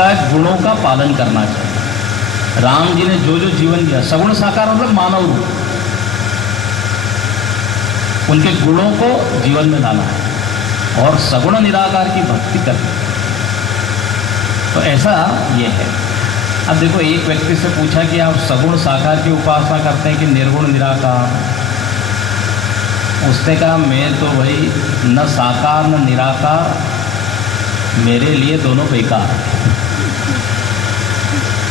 का गुणों का पालन करना चाहिए। राम जी ने जो जो जीवन दिया, सगुण साकार मतलब मानव रूप, उनके गुणों को जीवन में लाना है और सगुण निराकार की भक्ति करनी। तो ऐसा ये है। अब देखो, एक व्यक्ति से पूछा कि आप सगुण साकार की उपासना करते हैं कि निर्गुण निराकार? उसने कहा मैं तो भाई न साकार न निराकार, मेरे लिए दोनों बेकार।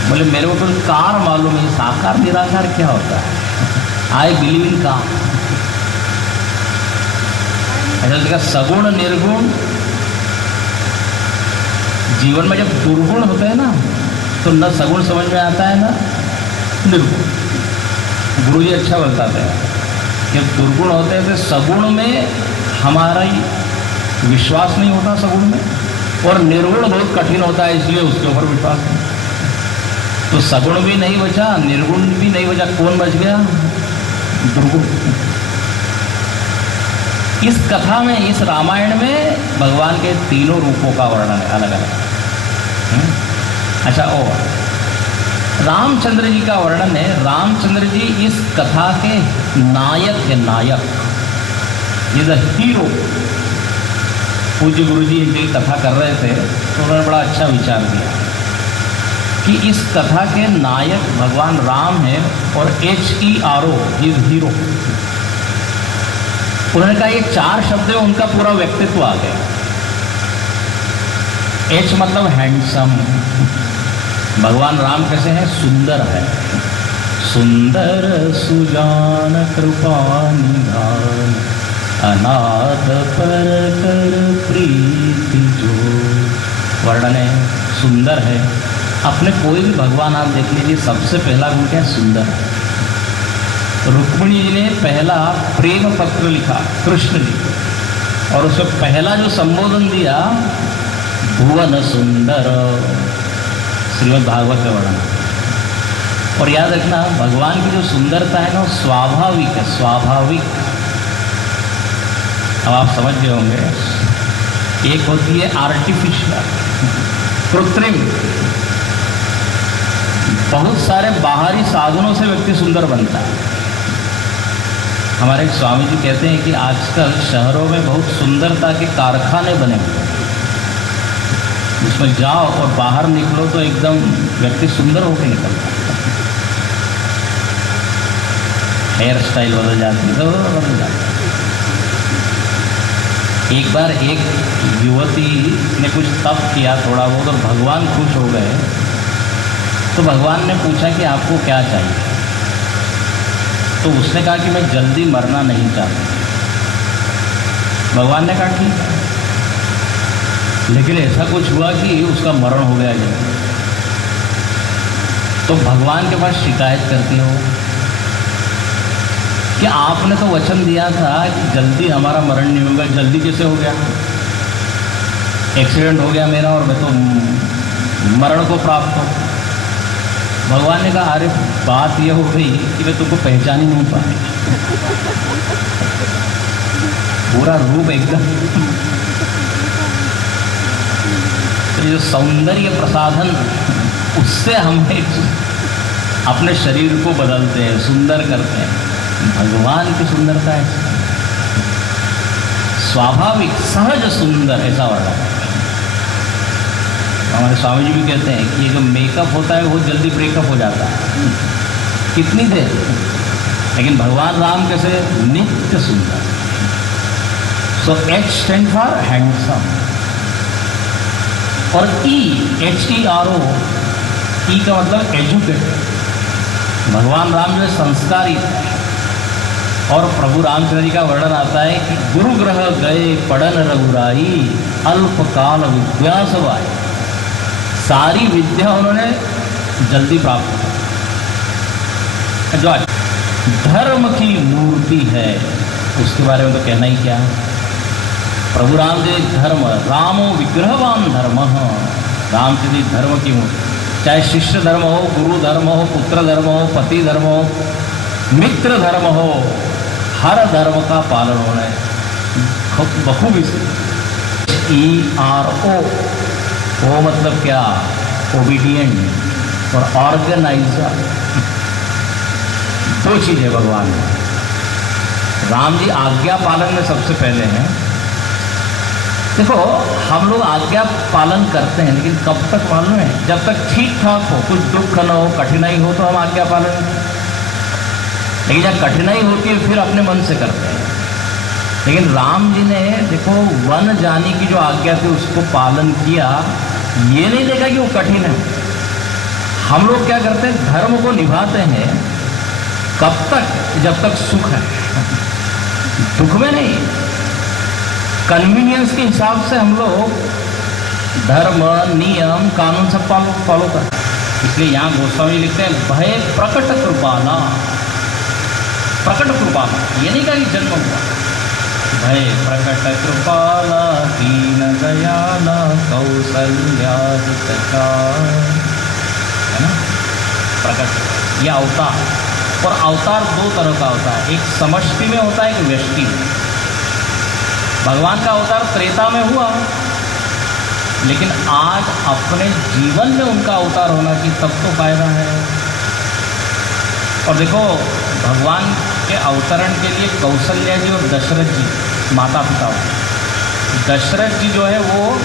बोले मेरे को तो कार मालूम है, साकार निराकार क्या होता है? I believe in car. ऐसा सगुण निर्गुण जीवन में जब दुर्गुण होते हैं ना, तो न सगुण समझ में आता है ना निर्गुण। गुरु जी अच्छा बताते हैं कि दुर्गुण होते हैं तो सगुण में हमारा ही विश्वास नहीं होता सगुण में, और निर्गुण बहुत कठिन होता है, इसलिए उसके ऊपर विश्वास नहीं। तो सगुण भी नहीं बचा, निर्गुण भी नहीं बचा, कौन बच गया? दुर्गुण। इस कथा में, इस रामायण में भगवान के तीनों रूपों का वर्णन है अलग अलग। अच्छा, और रामचंद्र जी का वर्णन है। रामचंद्र जी इस कथा के नायक है, नायक, ये द हीरो। पूज्य गुरु जी एक जगह कथा कर रहे थे तो उन्होंने बड़ा अच्छा विचार दिया कि इस कथा के नायक भगवान राम है और HERO इज हीरो। उन्होंने कहा ये 4 शब्द है, उनका पूरा व्यक्तित्व आ गया। H मतलब हैंडसम। भगवान राम कैसे हैं? सुंदर है। सुंदर सुजान कृपा निधान, अनाथ पर कर प्रीति जो। वर्णन है, सुंदर है। अपने कोई भी भगवान आप देख लीजिए, सबसे पहला गुण क्या है? सुंदर है। रुक्मिणी जी ने पहला प्रेम पत्र लिखा कृष्ण जी, और उसमें पहला जो संबोधन दिया, भुवन सुंदर, श्रीमद् भागवत का वर्णन। और याद रखना, भगवान की जो सुंदरता है ना, स्वाभाविक है, स्वाभाविक। अब आप समझ गए होंगे, एक होती है आर्टिफिशियल, कृत्रिम। बहुत सारे बाहरी साधनों से व्यक्ति सुंदर बनता है। हमारे स्वामी जी कहते हैं कि आजकल शहरों में बहुत सुंदरता के कारखाने बने हुए हैं, उसमें जाओ और बाहर निकलो तो एकदम व्यक्ति सुंदर होकर निकलता है। हेयर स्टाइल बदल जाती है, तो बदल जाती है। एक बार एक युवती ने कुछ तप किया थोड़ा बहुत, और भगवान खुश हो गए। तो भगवान ने पूछा कि आपको क्या चाहिए? तो उसने कहा कि मैं जल्दी मरना नहीं चाहता। भगवान ने कहा ठीक है, लेकिन ऐसा कुछ हुआ कि उसका मरण हो गया जी। तो भगवान के पास शिकायत करती हो कि आपने तो वचन दिया था कि जल्दी हमारा मरण नहीं होगा, जल्दी कैसे हो गया? एक्सीडेंट हो गया मेरा और मैं तो मरण को प्राप्त हूँ। भगवान ने कहा अरे बात यह हो गई कि मैं तुमको पहचान ही नहीं पाया, पूरा रूप एकदम। तो ये सौंदर्य प्रसाधन, उससे हम अपने शरीर को बदलते हैं, सुंदर करते हैं। भगवान की सुंदरता है स्वाभाविक, सहज सुंदर, ऐसा वर्णन। हमारे स्वामी जी भी कहते हैं कि ये जो मेकअप होता है वो जल्दी ब्रेकअप हो जाता है, कितनी देर, लेकिन भगवान राम कैसे? नित्य सुंदर। सो H स्टैंड फॉर हैंडसम, और HERO, E का मतलब एजुकेटेड। भगवान राम जो संस्कारी है। और प्रभु रामचंद्र जी का वर्णन आता है कि गुरु ग्रह गए पढ़न रघुराई, अल्पकाल विद्यास वाई। सारी विद्या उन्होंने जल्दी प्राप्त की। जो धर्म की मूर्ति है उसके बारे में तो कहना ही क्या। प्रभु राम जी धर्म, रामो विग्रहवान धर्म, रामचंद्र जी धर्म की मूर्ति। चाहे शिष्य धर्म हो, गुरु धर्म हो, पुत्र धर्म हो, पति धर्म हो, मित्र धर्म हो, हर धर्म का पालन होना है बखूबी से। ERO, वो मतलब क्या? ओबीडियंट और ऑर्गेनाइजर, दो चीजें भगवान में। राम जी आज्ञा पालन में सबसे पहले हैं। देखो हम लोग आज्ञा पालन करते हैं, लेकिन कब तक मालूम है? जब तक ठीक ठाक हो, कुछ दुख न हो, कठिनाई हो तो हम आज्ञा पालन करते हैं। लेकिन जब कठिनाई होती है फिर अपने मन से करते हैं। लेकिन राम जी ने देखो वन जाने की जो आज्ञा थी उसको पालन किया, ये नहीं देखा कि वो कठिन है। हम लोग क्या करते हैं? धर्म को निभाते हैं कब तक? जब तक सुख है, दुख में नहीं। कन्वीनियंस के हिसाब से हम लोग धर्म, नियम, कानून सब फॉलो करते हैं। इसलिए यहाँ गोस्वामी लिखते हैं भय प्रकट कृपाला, प्रकट कृपाला, ये नहीं कहा कि जन्म हुआ। भय प्रकट कृपाला दीन दयाला कौसल्याधिका, है ना? प्रकट ये अवतार, और अवतार दो तरह का होता है, एक समष्टि में होता है, एक व्यष्टि में। भगवान का अवतार त्रेता में हुआ, लेकिन आज अपने जीवन में उनका अवतार होना चाहिए, तब तो फायदा है। और देखो भगवान के अवतरण के लिए कौशल्या जी और दशरथ जी माता पिता हुए। दशरथ जी जो है वो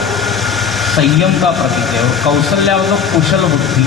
संयम का प्रतीक है, और कौशल्या मतलब कुशल बुद्धि।